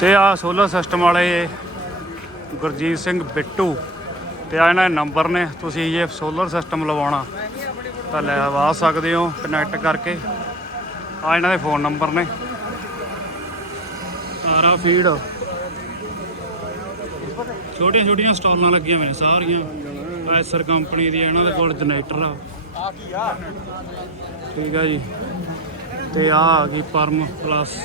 ਤੇ ਆ solar system ਵਾਲੇ ਗੁਰਜੀਤ ਸਿੰਘ ਬਿੱਟੂ ਤੇ ਆ ਇਹਨਾਂ ਦੇ ਨੰਬਰ ਨੇ, ਤੁਸੀਂ ਜੇ ਸੋਲਰ ਸਿਸਟਮ ਲਵਾਉਣਾ ਤਾਂ ਲਵਾ ਸਕਦੇ ਹੋ ਕਨੈਕਟ ਕਰਕੇ। ਆ ਇਹਨਾਂ ਦੇ ਫੋਨ ਨੰਬਰ ਨੇ। ਤਾਰਾ ਫੀਡ ਛੋਟੀਆਂ ਛੋਟੀਆਂ ਸਟਾਲਾਂ ਲੱਗੀਆਂ ਹੋਈਆਂ ਸਾਰੀਆਂ। ਐਸਰ ਕੰਪਨੀ ਦੀ ਇਹਨਾਂ ਦੇ ਕੋਲ ਜਨਰੇਟਰ ਆ। ਠੀਕ ਆ ਜੀ। ਤੇ ਆ ਆ ਗਈ ਪਰਮ ਪਲੱਸ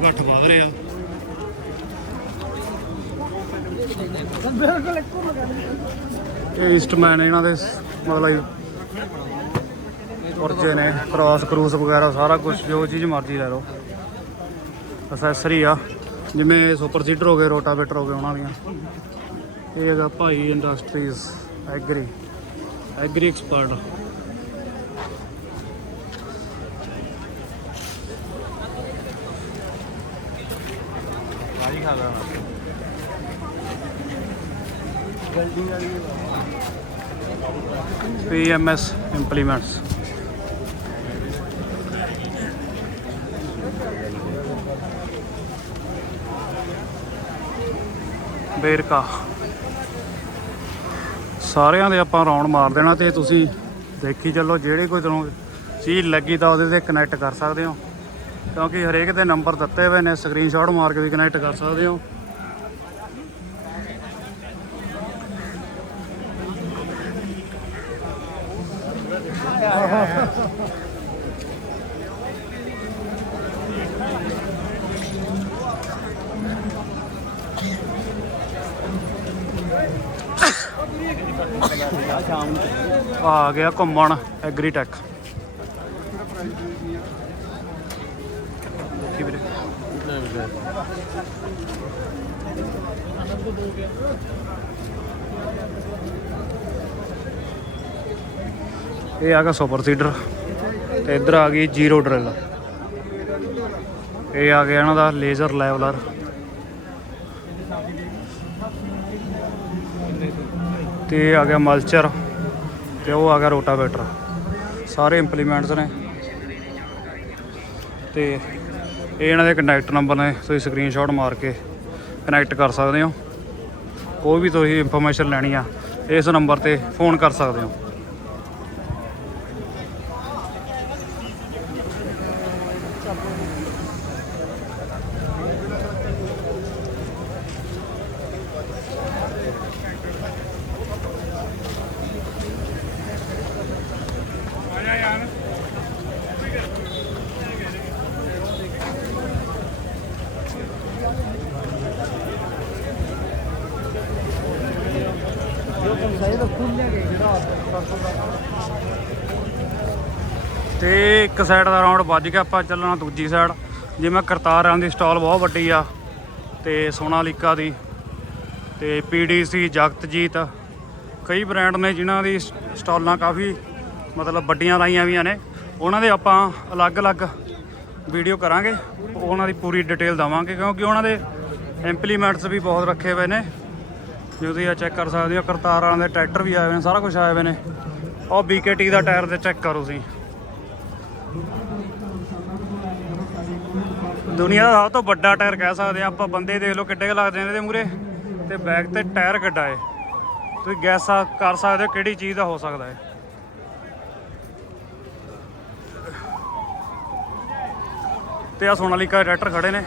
ਇਕੱਠ ਘੱਟ ਵਧ ਰਿਹਾ। ਇਹ ਇਸਟਮੈਨ ਇਹਨਾਂ ਦੇ ਸ- ਮਤਲਬ ਪੁਰਜੇ ਨੇ ਕ੍ਰਾਸ ਕਰੂਸ ਵਗੈਰਾ ਸਾਰਾ ਕੁਝ ਜੋ ਚੀਜ਼ ਮਰਜ਼ੀ ਲੈ ਲਓ। ਅਸੈਸਰੀ ਆ, ਜਿਵੇਂ ਸੁਪਰ ਸੀਡਰ ਹੋ ਗਏ ਰੋਟਾਵੇਟਰ ਹੋ ਗਏ, ਉਹਨਾਂ ਦੀਆਂ। ਇਹ ਹੈਗਾ ਭਾਈ ਇੰਡਸਟਰੀਜ਼ ਐਗਰੀ ਐਗਰੀ ਐਕਸਪਰਟ ਆਜੀ ਖਾ ਗਾ ਪੀਐਮਐਸ ਇੰਪਲੀਮੈਂਟਸ। ਬੇਰਕਾ। ਸਾਰਿਆਂ ਦੇ ਆਪਾਂ ਰਾਉਂਡ ਮਾਰ ਦੇਣਾ ਤੇ ਤੁਸੀਂ ਦੇਖੀ ਚੱਲੋ ਜਿਹੜੇ ਕੋਈ ਤੁਹਾਨੂੰ ਚੀਜ਼ ਲੱਗੀ ਤਾਂ ਉਹਦੇ ਤੇ ਕਨੈਕਟ ਕਰ ਸਕਦੇ ਹੋ। ਕਿਉਂਕਿ ਹਰੇਕ ਦੇ ਨੰਬਰ ਦਿੱਤੇ ਹੋਏ ਨੇ ਸਕਰੀਨਸ਼ਾਟ ਮਾਰ ਕੇ ਵੀ ਕਨੈਕਟ ਕਰ ਸਕਦੇ ਹੋ। ਆ ਆ ਗਿਆ ਘੁੰਮਣ ਐਗਰੀਟੈਕ ਕੀ ਵੀਰੇ? ਇਹ ਆ ਗਿਆ ਸੁਪਰ ਸੀਡਰ ਤੇ ਇੱਧਰ ਆ ਗਈ ਜ਼ੀਰੋ ਡਰਿਲ। ਇਹ ਆ ਗਿਆ ਇਹਨਾਂ ਦਾ ਲੇਜ਼ਰ ਲੈਵਲਰ। ਤੇ ਇਹ ਆ ਗਿਆ ਮਲਚਰ ਤੇ ਉਹ ਆ ਗਿਆ ਰੋਟਾਵੇਟਰ। ਸਾਰੇ ਇੰਪਲੀਮੈਂਟਸ ਨੇ। ਤੇ ਇਹ ਇਹਨਾਂ ਦੇ ਕੰਟੈਕਟ ਨੰਬਰ ਨੇ, ਤੁਸੀਂ ਸਕਰੀਨਸ਼ਾਟ ਮਾਰ ਕੇ ਕਨੈਕਟ ਕਰ ਸਕਦੇ ਹੋ। ਕੋਈ ਵੀ ਤੁਸੀਂ ਇਨਫੋਰਮੇਸ਼ਨ ਲੈਣੀ ਆ, ਇਸ ਨੰਬਰ ਤੇ ਫੋਨ ਕਰ ਸਕਦੇ ਹੋ ਤੇ ਇੱਕ ਸਾਈਡ ਦਾ ਰਾਉਂਡ ਵੱਜ ਗਿਆ, ਆਪਾਂ ਚੱਲਣਾ ਦੂਜੀ ਸਾਈਡ ਜਿਵੇਂ ਕਰਤਾਰਾਂ ਦੀ ਸਟਾਲ ਬਹੁਤ ਵੱਡੀ ਆ ਤੇ ਸੋਨਾਲੀਕਾ ਦੀ ਤੇ ਪੀਡੀਸੀ ਜਗਤਜੀਤ, ਕਈ ਬ੍ਰਾਂਡ ਨੇ ਜਿਨ੍ਹਾਂ ਦੀ ਸ- ਸਟਾਲਾਂ ਕਾਫੀ ਮਤਲਬ ਵੱਡੀਆਂ ਲਾਈਆਂ ਵੀਆਂ ਨੇ। ਉਹਨਾਂ ਦੇ ਆਪਾਂ ਅਲੱਗ-ਅਲੱਗ ਵੀਡੀਓ ਕਰਾਂਗੇ, ਉਹਨਾਂ ਦੀ ਪੂਰੀ ਡਿਟੇਲ ਦਵਾਂਗੇ, ਕਿਉਂਕਿ ਉਹਨਾਂ ਦੇ ਇੰਪਲੀਮੈਂਟਸ ਵੀ ਬਹੁਤ ਰੱਖੇ ਹੋਏ ਨੇ। ਜੇ ਤੁਸੀਂ ਆ ਚੈੱਕ ਕਰ ਸਕਦੇ ਹੋ, ਕਰਤਾਰਾਂ ਦੇ ਟਰੈਕਟਰ ਵੀ ਆਏ ਹੋਏ ਨੇ, ਸਾਰਾ ਕੁਝ ਆਏ ਹੋਏ ਨੇ। ਉਹ BKT ਦਾ ਟਾਇਰ ਤੇ ਚੈੱਕ ਕਰੋ ਤੁਸੀਂ। ਦੁਨੀਆ ਦਾ ਸਭ ਤੋਂ ਵੱਡਾ ਟਾਇਰ ਕਹਿ ਸਕਦੇ ਆ। ਆਪਾਂ ਬੰਦੇ ਦੇਖ ਲਓ ਕਿੱਡੇ ਕੁ ਲੱਗਦੇ ਨੇ ਇਹਦੇ ਮੂਰੇ ਤੇ ਬੈਕ ਤੇ ਟਾਇਰ ਕਿੱਡਾ ਏ। ਤੁਸੀਂ ਗੈਸ ਕਰ ਸਕਦੇ ਹੋ ਕਿਹੜੀ ਚੀਜ਼ ਦਾ ਹੋ ਸਕਦਾ ਹੈ ਤੇ ਆ ਸੋਨਾਲੀਕਾ ਟਰੈਕਟਰ ਖੜੇ ਨੇ।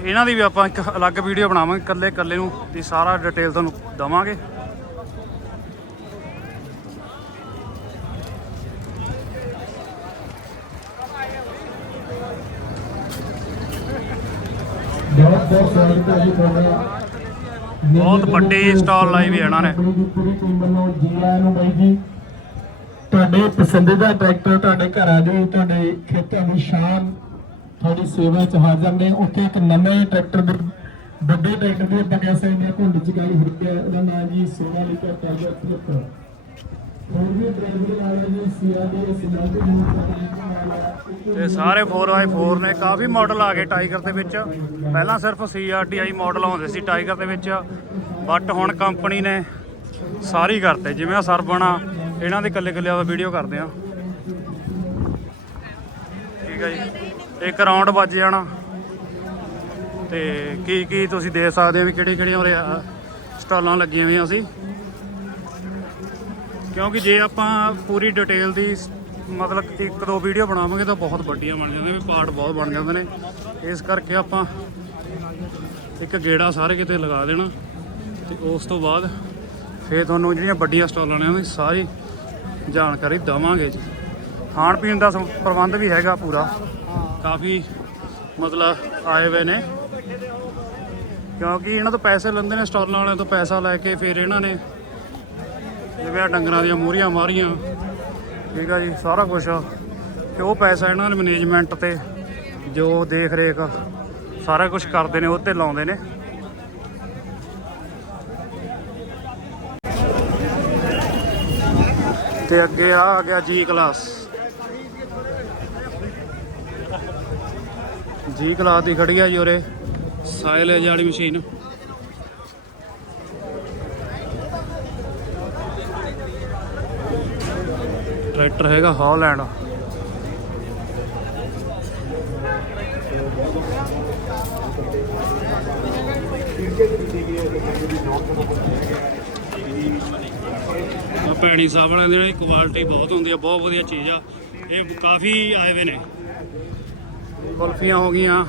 ਇਹਨਾਂ ਦੀ ਵੀ ਆਪਾਂ ਇੱਕ ਅਲੱਗ ਵੀਡੀਓ ਬਣਾਵਾਂਗੇ। ਇਕੱਲੇ ਇਕੱਲੇ ਨੂੰ ਦੀ ਸਾਰਾ ਡਿਟੇਲ ਤੁਹਾਨੂੰ ਦਵਾਂਗੇ। ਬਹੁਤ ਸਵਾਗਤ ਹੈ ਜੀ ਤੁਹਾਡਾ ਬਹੁਤ ਵੱਡੀ ਸਟਾਲ ਲਾਈ ਵੀ ਇਹਨਾਂ ਨੇ। ਪੂਰੀ ਟੀਮ ਵੱਲੋਂ ਜੀ ਆਇਆਂ ਨੂੰ ਬਾਈ ਜੀ ਤੁਹਾਡੇ ਪਸੰਦੀਦਾ ਟਰੈਕਟਰ ਤੁਹਾਡੇ ਘਰਾਂ ਦੇ, ਤੁਹਾਡੇ ਖੇਤਾਂ ਦੀ ਸ਼ਾਨ, ਤੁਹਾਡੀ ਸੇਵਾ ਚ ਹਾਜ਼ਰ ਨੇ। ਉੱਥੇ ਇੱਕ ਨਵੇਂ ਟਰੈਕਟਰ ਦੇ, ਵੱਡੇ ਟਰੈਕਟਰ ਦੀ ਆਪਾਂ ਕਹਿ ਘੁੰਡ ਚ ਗੱਲ ਹੈ। ਉਹਦਾ ਨਾਮ ਜੀ ਸੋਨਾਲੀਕਾ ਟਾਈਗਰ 73 ਹੋਰ ਵੀ ਡਰਾਈਵਰ ਵਾਲੇ ਜੀ ਸੀਆਰਡੀ ਸਿਲੰਡਰ ਨੂੰ ਤੇ ਸਾਰੇ 4x4 ਨੇ, ਕਾਫੀ ਮਾਡਲ ਆ ਗਏ ਟਾਈਗਰ ਦੇ ਵਿੱਚ। ਪਹਿਲਾਂ ਸਿਰਫ CRTI ਮਾਡਲ ਆਉਂਦੇ ਸੀ ਟਾਈਗਰ ਦੇ ਵਿੱਚ ਬਟ ਹੁਣ ਕੰਪਨੀ ਨੇ ਸਾਰੀ ਕਰਤੇ, ਜਿਵੇਂ ਆ ਸਰਬਨ ਇਹਨਾਂ ਦੇ ਇਕੱਲੇ ਇਕੱਲੇ ਦਾ ਵੀਡੀਓ ਕਰਦੇ ਆ। ਠੀਕ ਹੈ ਜੀ। ਇੱਕ ਰਾਉਂਡ ਵੱਜ ਜਾਣਾ। ਤੇ ਕੀ ਕੀ ਤੁਸੀਂ ਦੇਖ ਸਕਦੇ ਹੋ ਵੀ ਕਿਹੜੀ ਕਿਹੜੀਆਂ ਸਟਾਲਾਂ ਲੱਗੀਆਂ ਹੋਈਆਂ ਸੀ? ਕਿਉਂਕਿ ਜੇ ਆਪਾਂ ਪੂਰੀ ਡਿਟੇਲ ਦੀ ਮਤਲਬ ਇੱਕ ਦੋ ਵੀਡੀਓ ਬਣਾਵਾਂਗੇ ਤਾਂ ਬਹੁਤ ਵੱਡੀਆਂ ਬਣ ਜਾਂਦੀਆਂ ਵੀ ਪਾਰਟ ਬਹੁਤ ਬਣ ਜਾਂਦੇ ਨੇ। ਇਸ ਕਰਕੇ ਆਪਾਂ ਇੱਕ ਗੇੜਾ ਸਾਰੇ ਕਿਤੇ ਲਗਾ ਦੇਣਾ ਤੇ ਉਸ ਤੋਂ ਬਾਅਦ ਫੇਰ ਤੁਹਾਨੂੰ ਜਿਹੜੀਆਂ ਵੱਡੀਆਂ ਸਟਾਲਾਂ ਨੇ ਉਹਦੀ ਸਾਰੀ ਜਾਣਕਾਰੀ ਦਵਾਂਗੇ ਜੀ। ਖਾਣ ਪੀਣ ਦਾ ਸ- ਪ੍ਰਬੰਧ ਵੀ ਹੈਗਾ ਪੂਰਾ। ਕਾਫੀ ਮਤਲਬ ਆਏ ਹੋਏ ਨੇ। ਕਿਉਂਕਿ ਇਹਨਾਂ ਤੋਂ ਪੈਸੇ ਲੈਂਦੇ ਨੇ ਸਟਾਲਾਂ ਵਾਲਿਆਂ ਤੋਂ, ਪੈਸਾ ਲੈ ਕੇ ਫਿਰ ਇਹਨਾਂ ਨੇ ਜਿਵੇਂ ਆ ਡੰਗਰਾਂ ਦੀਆਂ ਮੂਹਰੀਆਂ ਮਾਰੀਆਂ। ਠੀਕ ਆ ਜੀ, ਸਾਰਾ ਕੁਝ ਕਿ ਉਹ ਪੈਸਾ ਇਹਨਾਂ ਨੇ ਮੈਨੇਜਮੈਂਟ ਤੇ ਜੋ ਦੇਖ ਰੇਖ ਸਾਰਾ ਕੁਝ ਕਰਦੇ ਨੇ, ਉਹ ਤੇ ਲਾਉਂਦੇ ਨੇ। ਤੇ ਅੱਗੇ ਆ ਆ ਗਿਆ ਜੀ ਕਲਾਸ ਜੀ ਕਲਾਸ ਦੀ ਖੜੀ ਆ ਜੀ ਉਰੇ, ਸਾਇਲੇਜ ਵਾਲੀ ਮਸ਼ੀਨ। ਟਰੈਕਟਰ ਹੈਗਾ ਹਾਲੈਂਡ। ਆ ਸਾਹਿਬ ਵਾਲਿਆਂ ਦੀ ਕੁਆਲਿਟੀ ਬਹੁਤ ਹੁੰਦੀ ਆ ਬਹੁਤ ਵਧੀਆ ਚੀਜ਼ ਆ। ਇਹ ਕਾਫੀ ਆਏ ਹੋਏ ਨੇ। ਕੁਲਫੀਆਂ ਹੋ ਗਈਆਂ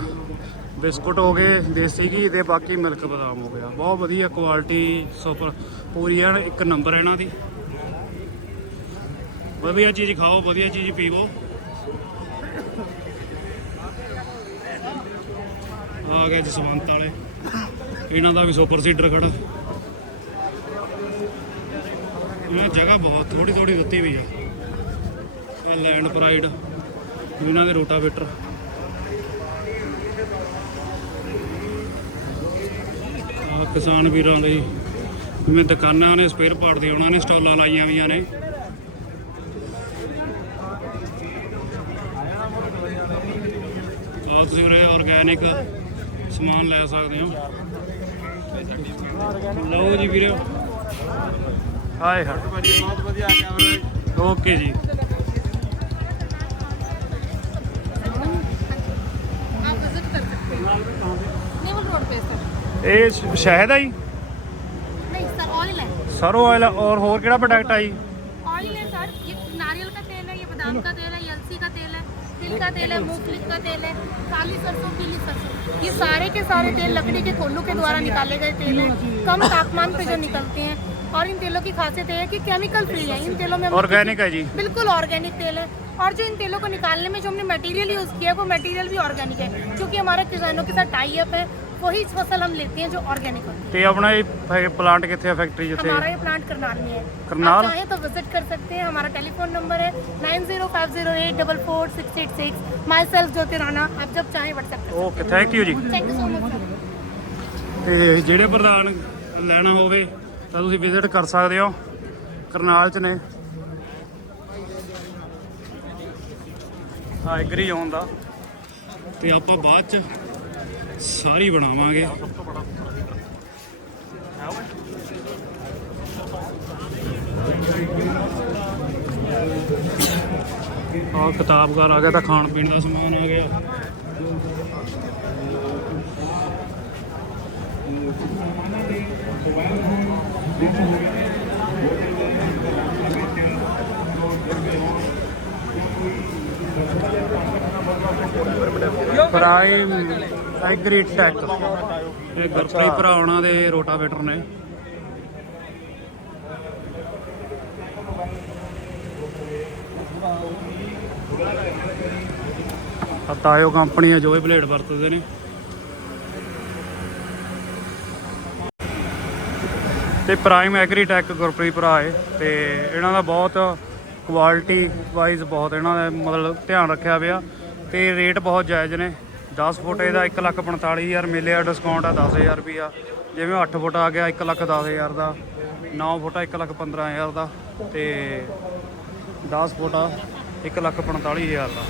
ਬਿਸਕੁਟ ਹੋ ਗਏ ਦੇਸੀ ਘੀ ਤੇ ਬਾਕੀ ਮਿਲਕ ਬਦਾਮ ਹੋ ਗਿਆ। ਬਹੁਤ ਵਧੀਆ ਕੁਆਲਿਟੀ ਸੁਪਰ ਪੂਰੀ ਐਨ ਇੱਕ ਨੰਬਰ ਇਹਨਾਂ ਦੀ। ਵਧੀਆ ਚੀਜ਼ ਖਾਓ, ਵਧੀਆ ਚੀਜ਼ ਪੀਵੋ। ਆ ਗਏ ਜਸਵੰਤ ਵਾਲੇ। ਇਹਨਾਂ ਦਾ ਵੀ ਸੁਪਰ ਸੀਡਰ ਖੜਾ। ਇਹਨਾਂ ਜਗ੍ਹਾ ਬਹੁਤ ਥੋੜੀ ਥੋੜੀ ਦਿੱਤੀ ਹੋਈ ਆ। ਇਹ ਲੈਂਡ ਪ੍ਰਾਈਡ, ਇਹਨਾਂ ਦੇ ਰੋਟਾਵੇਟਰ। ਆ ਕਿਸਾਨ ਵੀਰਾਂ ਲਈ, ਜਿਵੇਂ ਦੁਕਾਨਾਂ ਨੇ, ਸਪੇਅਰ ਪਾਰਟ ਦੀਆਂ, ਉਹਨਾਂ ਨੇ ਸਟਾਲਾਂ ਲਾਈਆਂ ਹੋਈਆਂ ਨੇ। ਤੁਸੀਂ ਉਰੇ ਆਰਗੈਨਿਕ ਸਮਾਨ ਲੈ ਸਕਦੇ ਹੋ ਲਓ ਜੀ ਵੀਰੇ ਹਾਏ ਹਾਏ ਬਹੁਤ ਵਧੀਆ ਕੈਮਰਾ ਓਕੇ ਜੀ आप विजिट कर सकते हैं नेवल रोड पे सर ਇਹ ਸ਼- ਸ਼ਹਿਦ ਆ ਜੀ नहीं सर ऑयल है ਸਰੋਂ ਆਇਲ ਔਰ ਹੋਰ ਕਿਹੜਾ ਪ੍ਰੋਡਕਟ ਆ ਜੀ ऑयल है सर ये नारियल का तेल है ये बादाम का तेल तिल का तेल है मूंगफली का तेल है काली सरसों पीली सरसों। ये सारे के सारे तेल लकड़ी के कोल्लू के द्वारा निकाले गए तेल हैं। कम तापमान पे जो निकलते हैं। और इन तेलों की खासियत है कि केमिकल फ्री है। इन तेलों में ऑर्गेनिक है जी। बिल्कुल ऑर्गेनिक तेल है। और जो इन तेलों को निकालने में जो हमने मटेरियल यूज़ किया है वो मटेरियल भी ऑर्गेनिक है। क्योंकि हमारे किसानों के साथ टाई अप है वही फसल हम लेते हैं जो ऑर्गेनिक होती है ਤੇ ਆਪਣਾ ਇਹ ਪਲਾਂਟ ਕਿੱਥੇ ਆ ਫੈਕਟਰੀ ਜਿੱਥੇ हमारा ये प्लांट करनाल में है करनाल? आप चाहें तो विजिट कर सकते हैं हमारा टेलीफोन नंबर है nine zero five zero eight double four six eight six myself Jyoti Rana आप जब चाहें व्हाट्सएप कर okay thank you ji thank you so much sir ਤੇ ਜਿਹੜੇ ਪ੍ਰਧਾਨ ਲੈਣਾ ਹੋਵੇ ਤਾਂ ਤੁਸੀਂ ਵਿਜ਼ਿਟ ਕਰ ਸਕਦੇ ਹੋ ਕਰਨਾਲ ਚ ਨੇ ਹਾਂ ਐਗਰੀ ਆਉਣ ਦਾ ਤੇ ਆਪਾਂ ਬਾਅਦ ਚ ਸਾਰੀ ਬਣਾਵਾਂਗੇ। ਆ ਕਿਤਾਬਕਾਰ ਆ ਗਿਆ ਤਾਂ ਖਾਣ ਪੀਣ ਦਾ ਸਮਾਨ ਆ ਗਿਆ। Prime Agri Tech. ਇਹ ਗੁਰਪ੍ਰੀਤ ਉਹਨਾਂ ਦੇ ਰੋਟਾਵੇਟਰ ਨੇ। ਤਾਇਓ ਕੰਪਨੀ ਆ, ਜੋ ਇਹ ਬਲੇਡ ਵਰਤਦੇ ਨੇ। ਤੇ ਪ੍ਰਾਈਮ ਐਗਰੀਟੈਕ ਗੁਰਪ੍ਰੀਤ ਭਰਾ ਹੈ ਤੇ ਇਹਨਾਂ ਦਾ ਬਹੁਤ ਕੁਆਲਿਟੀ ਵਾਈਜ਼ ਬਹੁਤ ਇਹਨਾਂ ਦਾ ਮਤਲਬ ਧਿਆਨ ਰੱਖਿਆ ਪਿਆ, ਤੇ ਰੇਟ ਬਹੁਤ ਜਾਇਜ਼ ਨੇ। 10 ਫੁੱਟ ਇਹਦਾ 1,45,000 ਮਿਲਿਆ ਡਿਸਕਾਊਂਟ ਆ 10000 ਰੁਪਿਆ ਜਿਵੇਂ 8 ਫੁੱਟ ਆ ਗਿਆ 1,10,000 ਦਾ। 9 ਫੁੱਟ 1 ਲੱਖ 15 ਹਜ਼ਾਰ ਦਾ। ਤੇ 10 ਫੁੱਟ 1 ਲੱਖ 45 ਹਜ਼ਾਰ ਦਾ।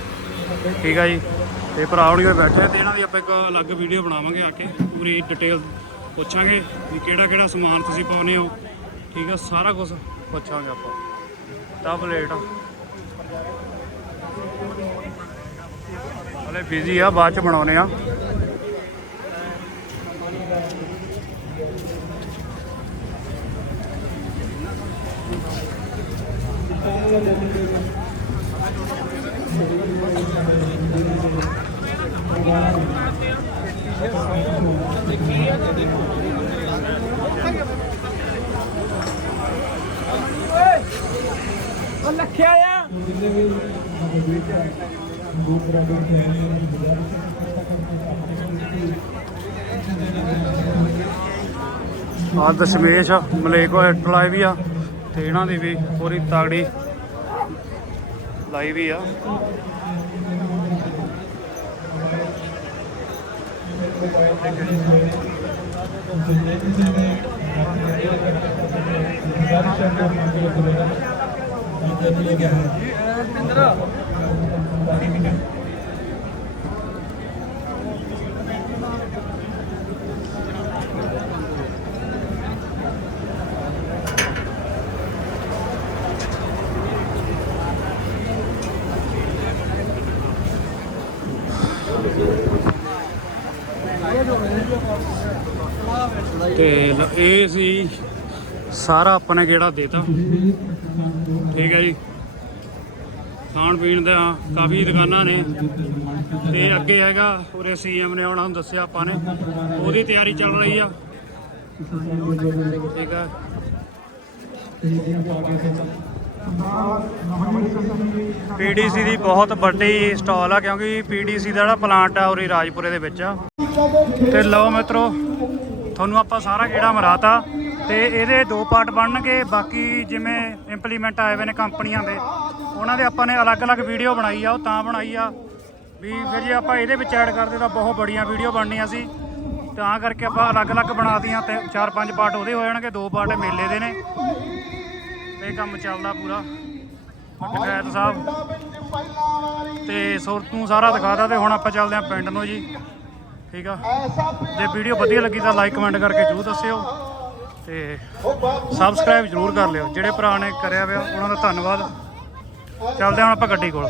ਠੀਕ ਆ ਜੀ? ਤੇ ਭਰਾ ਹੁਣੀ ਬੈਠੇ ਤੇ ਇਹਨਾਂ ਦੀ ਆਪਾਂ ਇੱਕ ਅਲੱਗ ਵੀਡੀਓ ਬਣਾਵਾਂਗੇ ਆ ਕੇ। ਪੂਰੀ ਡਿਟੇਲ ਪੁੱਛਾਂਗੇ ਵੀ ਕਿਹੜਾ ਕਿਹੜਾ ਸਮਾਨ ਤੁਸੀਂ ਪਾਉਂਦੇ ਹੋ। ਠੀਕ ਆ ਸਾਰਾ ਕੁਝ ਪੁੱਛਾਂਗੇ ਆਪਾਂ। ਤਾਂ ਪਲੇਟ ਹਲੇ ਬਿਜ਼ੀ ਆ ਬਾਅਦ ਚ ਬਣਾਉਨੇ ਆ। ਆ। ਦਸ਼ਮੇਸ਼ ਮਲੇਕੋ ਹਿੱਟ ਲਾਈ ਵੀ ਆ, ਤੇ ਇਹਨਾਂ ਦੀ ਵੀ ਪੂਰੀ ਤਾਗੜੀ ਲਾਈ ਵੀ ਆ। ਤੇ ਲ- ਇਹ ਸੀ ਸਾਰਾ ਆਪਾਂ ਨੇ ਜਿਹੜਾ ਦੇਤਾ। ਠੀਕ ਹੈ ਜੀ। ਖਾਣ ਪੀਣ ਦਾ ਕਾਫੀ ਦੁਕਾਨਾਂ ਨੇ। ਤੇ ਅੱਗੇ ਹੈਗਾ ਉਰੇ ਸੀਐਮ ਨੇ ਆਉਣਾ ਨੂੰ ਦੱਸਿਆ ਆਪਾਂ ਨੇ। ਉਹਦੀ ਤਿਆਰੀ ਚੱਲ ਰਹੀ ਆ। ਠੀਕ ਹੈ ਪੀਡੀਸੀ ਦੀ ਬਹੁਤ ਵੱਡੀ ਸਟਾਲ ਆ, ਕਿਉਂਕਿ ਪੀਡੀਸੀ ਦਾ ਜਿਹੜਾ ਪਲਾਂਟ ਆ ਉਰੇ ਰਾਜਪੁਰੇ ਦੇ ਵਿੱਚ ਆ। ਤੇ ਲਓ ਮਿੱਤਰੋ ਤੁਹਾਨੂੰ ਆਪਾਂ ਸਾਰਾ ਕਿਹੜਾ ਮਰਾਤਾ ਤੇ ਇਹਦੇ ਦੋ ਪਾਰਟ ਬਣਨਗੇ, ਬਾਕੀ ਜਿਵੇਂ ਇੰਪਲੀਮੈਂਟ ਆਏ ਹੋਏ ਨੇ ਕੰਪਨੀਆਂ ਦੇ, ਉਹਨਾਂ ਦੇ ਆਪਾਂ ਨੇ ਅਲੱਗ-ਅਲੱਗ ਵੀਡੀਓ ਬਣਾਈ ਆ, ਉਹ ਤਾਂ ਬਣਾਈ ਆ। ਵੀ ਫਿਰ ਜੇ ਆਪਾਂ ਇਹਦੇ ਵਿੱਚ ਐਡ ਕਰਦੇ ਤਾਂ ਬਹੁਤ ਬੜੀਆਂ ਵੀਡੀਓ ਬਣਨੀਆਂ ਸੀ। ਤਾਂ ਕਰਕੇ ਆਪਾਂ ਅਲੱਗ-ਅਲੱਗ ਬਣਾਤੀਆਂ ਤੇ ਚਾਰ ਪੰਜ ਪਾਰਟ ਉਹਦੇ ਹੋ ਜਾਣਗੇ, ਦੋ ਪਾਰਟ ਮੇਲੇ ਦੇ ਨੇ। ਇਹ ਕੰਮ ਚੱਲਦਾ ਪੂਰਾ। ਟਕੈਤ ਸਾਹਿਬ। ਤੇ ਨੂੰ ਸਾਰਾ ਦਿਖਾਦਾ ਤੇ ਹੁਣ ਆਪਾਂ ਚੱਲਦੇ ਆਂ ਪਿੰਡ ਨੂੰ ਜੀ। ਠੀਕ ਆ? ਜੇ ਵੀਡੀਓ ਵਧੀਆ ਲੱਗੀ ਤਾਂ ਲਾਈਕ ਕਮੈਂਟ ਕਰਕੇ ਜਰੂਰ ਦੱਸਿਓ ਤੇ ਸਬਸਕ੍ਰਾਈਬ ਜਰੂਰ ਕਰ ਲਿਓ। ਜਿਹੜੇ ਭਰਾ ਨੇ ਕਰਿਆ ਹੋਇਆ ਉਹਨਾਂ ਦਾ ਧੰਨਵਾਦ। ਚੱਲਦੇ ਹਾਂ ਹੁਣ ਆਪਾਂ ਗੱਡੀ ਕੋਲ।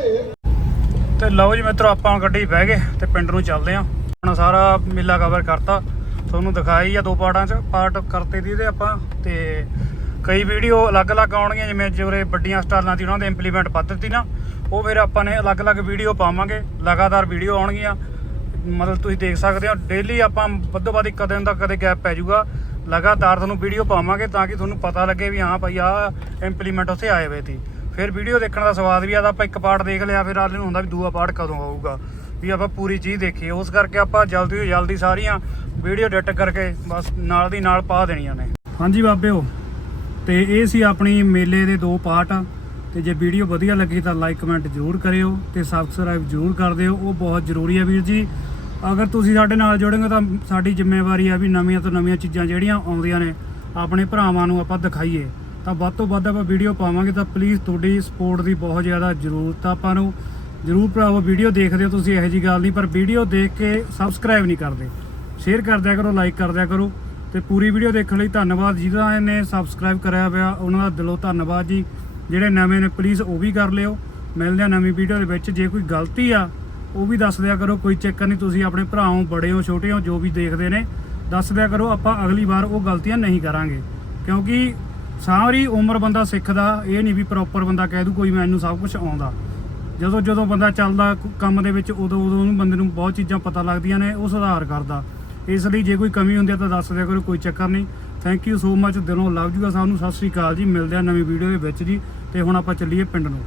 ਤੇ ਲਓ ਜੀ ਮਿੱਤਰੋ, ਆਪਾਂ ਗੱਡੀ ਬਹਿ ਗਏ ਤੇ ਪਿੰਡ ਨੂੰ ਚੱਲਦੇ ਹਾਂ। ਹੁਣ ਸਾਰਾ ਮੇਲਾ ਕਵਰ ਕਰਤਾ। ਤੁਹਾਨੂੰ ਦਿਖਾਈ ਆ ਦੋ ਪਾਰਟਾਂ 'ਚ। ਪਾਰਟ ਕਰਤੇ ਦੀ ਇਹਦੇ ਆਪਾਂ ਤੇ ਕਈ ਵੀਡੀਓ ਅਲੱਗ-ਅਲੱਗ ਆਉਣਗੀਆਂ, ਜਿਵੇਂ ਜਿਹੜੇ ਵੱਡੀਆਂ ਸਟਾਲਾਂ ਦੀ ਉਹਨਾਂ ਦੇ ਇੰਪਲੀਮੈਂਟ ਪੱਧ ਦਿੱਤੀ ਨਾ, ਉਹ ਫਿਰ ਆਪਾਂ ਨੇ ਅਲੱਗ-ਅਲੱਗ ਵੀਡੀਓ ਪਾਵਾਂਗੇ। ਲਗਾਤਾਰ ਵੀਡੀਓ ਆਉਣਗੀਆਂ। ਮਤਲਬ ਤੁਸੀਂ ਦੇਖ ਸਕਦੇ ਹੋ ਡੇਲੀ ਆਪਾਂ ਵੱਧੋ ਵੱਧ ਇੱਕ ਦਿਨ ਦਾ ਕਦੇ ਗੈਪ ਪੈ ਜਾਊਗਾ। ਲਗਾਤਾਰ ਤੁਹਾਨੂੰ ਵੀਡੀਓ ਪਾਵਾਂਗੇ ਤਾਂ ਕਿ ਤੁਹਾਨੂੰ ਪਤਾ ਲੱਗੇ ਵੀ ਹਾਂ ਭਾਈ ਆ ਇੰਪਲੀਮੈਂਟ ਉੱਥੇ ਆਏ ਹੋਏ ਸੀ। ਫਿਰ ਵੀਡੀਓ ਦੇਖਣ ਦਾ ਸਵਾਦ ਵੀ ਆਦਾ ਆਪਾਂ ਇੱਕ ਪਾਰਟ ਦੇਖ ਲਿਆ, ਫਿਰ ਆਲੇ ਨੂੰ ਹੁੰਦਾ ਵੀ ਦੂਆ ਪਾਰਟ ਕਦੋਂ ਆਊਗਾ। ਵੀ ਆਪਾਂ ਪੂਰੀ ਚੀਜ਼ ਦੇਖੀਏ ਉਸ ਕਰਕੇ ਆਪਾਂ ਜਲਦੀ ਤੋਂ ਜਲਦੀ ਸਾਰੀਆਂ ਵੀਡੀਓ ਐਡਿਟ ਕਰਕੇ ਬਸ ਨਾਲ ਦੀ ਨਾਲ ਪਾ ਦੇਣੀਆਂ ਨੇ। ਹਾਂਜੀ ਬਾਬਿਓ ਤੇ ਇਹ ਸੀ ਆਪਣੀ ਮੇਲੇ ਦੇ ਦੋ ਪਾਰਟ ਤੇ ਜੇ ਵੀਡੀਓ ਵਧੀਆ ਲੱਗੀ ਤਾਂ ਲਾਈਕ ਕਮੈਂਟ ਜ਼ਰੂਰ ਕਰਿਓ ਤੇ ਸਬਸਕ੍ਰਾਈਬ ਜ਼ਰੂਰ ਕਰ ਦਿਓ। ਉਹ ਬਹੁਤ ਜ਼ਰੂਰੀ ਹੈ ਵੀਰ ਜੀ। ਅਗਰ ਤੁਸੀਂ ਸਾਡੇ ਨਾਲ ਜੁੜੋਗੇ ਤਾਂ ਸਾਡੀ ਜ਼ਿੰਮੇਵਾਰੀ ਆ ਵੀ ਨਵੀਆਂ ਤੋਂ ਨਵੀਆਂ ਚੀਜ਼ਾਂ ਜਿਹੜੀਆਂ ਆਉਂਦੀਆਂ ਨੇ, ਆਪਣੇ ਭਰਾਵਾਂ ਨੂੰ ਆਪਾਂ ਦਿਖਾਈਏ। ਤਾਂ ਵੱਧ ਤੋਂ ਵੱਧ ਆਪਾਂ ਵੀਡੀਓ ਪਾਵਾਂਗੇ ਤਾਂ ਪਲੀਜ਼ ਤੁਹਾਡੀ ਸਪੋਰਟ ਦੀ ਬਹੁਤ ਜ਼ਿਆਦਾ ਜ਼ਰੂਰਤ ਆ ਆਪਾਂ ਨੂੰ। ਜ਼ਰੂਰ ਭਰਾਵੋ, ਵੀਡੀਓ ਦੇਖਦੇ ਹੋ ਤੁਸੀਂ, ਇਹੋ ਜੀ ਗੱਲ ਨਹੀਂ, ਪਰ ਵੀਡੀਓ ਦੇਖ ਕੇ ਸਬਸਕ੍ਰਾਈਬ ਨਹੀਂ ਕਰਦੇ। ਸ਼ੇਅਰ ਕਰ ਦਿਆ ਕਰੋ ਲਾਈਕ ਕਰ ਦਿਆ ਕਰੋ। ਤੇ ਪੂਰੀ ਵੀਡੀਓ ਦੇਖਣ ਲਈ ਧੰਨਵਾਦ ਜਿਹਦਾ ਨੇ ਸਬਸਕ੍ਰਾਈਬ ਕਰਿਆ ਹੋਇਆ, ਉਹਨਾਂ ਦਾ ਦਿਲੋਂ ਧੰਨਵਾਦ ਜੀ। ਜਿਹੜੇ ਨਵੇਂ ਨੇ ਪਲੀਜ਼ ਉਹ ਵੀ ਕਰ ਲਿਓ। ਮਿਲਦੇ ਆ ਨਵੀਂ ਵੀਡੀਓ ਦੇ ਵਿੱਚ, ਜੇ ਕੋਈ ਗਲਤੀ ਆ ਉਹ ਵੀ ਦੱਸ ਦਿਆ ਕਰੋ, ਕੋਈ ਚੱਕਰ ਨਹੀਂ, ਤੁਸੀਂ ਆਪਣੇ ਭਰਾਓ ਬੜੇ ਹੋ ਛੋਟੇ ਹੋ ਜੋ ਵੀ ਦੇਖਦੇ ਨੇ, ਦੱਸ ਦਿਆ ਕਰੋ, ਆਪਾਂ ਅਗਲੀ ਵਾਰ ਉਹ ਗਲਤੀਆਂ ਨਹੀਂ ਕਰਾਂਗੇ। ਕਿਉਂਕਿ ਸਾਰੀ ਉਮਰ ਬੰਦਾ ਸਿੱਖਦਾ, ਇਹ ਨਹੀਂ ਵੀ ਪ੍ਰੋਪਰ ਬੰਦਾ ਕਹਿ ਦੂ, ਕੋਈ ਮੈਨੂੰ ਸਭ ਕੁਝ ਆਉਂਦਾ। ਜਦੋਂ ਜਦੋਂ ਬੰਦਾ ਚੱਲਦਾ ਕੰਮ ਦੇ ਵਿੱਚ, ਉਦੋਂ ਉਦੋਂ ਉਹਨੂੰ ਬੰਦੇ ਨੂੰ ਬਹੁਤ ਚੀਜ਼ਾਂ ਪਤਾ ਲੱਗਦੀਆਂ ਨੇ, ਉਹ ਸੁਧਾਰ ਕਰਦਾ। ਇਸ ਲਈ ਜੇ ਕੋਈ ਕਮੀ ਹੁੰਦੀ ਹੈ ਤਾਂ ਦੱਸ ਦਿਆ ਕਰੋ, ਕੋਈ ਚੱਕਰ ਨਹੀਂ। ਥੈਂਕ ਯੂ ਸੋ ਮੱਚ ਦਿਲੋਂ ਲਵ ਜੂਗਾ ਸਾਨੂੰ, ਸਤਿ ਸ੍ਰੀ ਅਕਾਲ ਜੀ, ਮਿਲਦੇ ਆ ਨਵੀਂ ਵੀਡੀਓ ਦੇ ਵਿੱਚ ਜੀ, ਤੇ ਹੁਣ ਆਪਾਂ ਚੱਲੀਏ ਪਿੰਡ ਨੂੰ।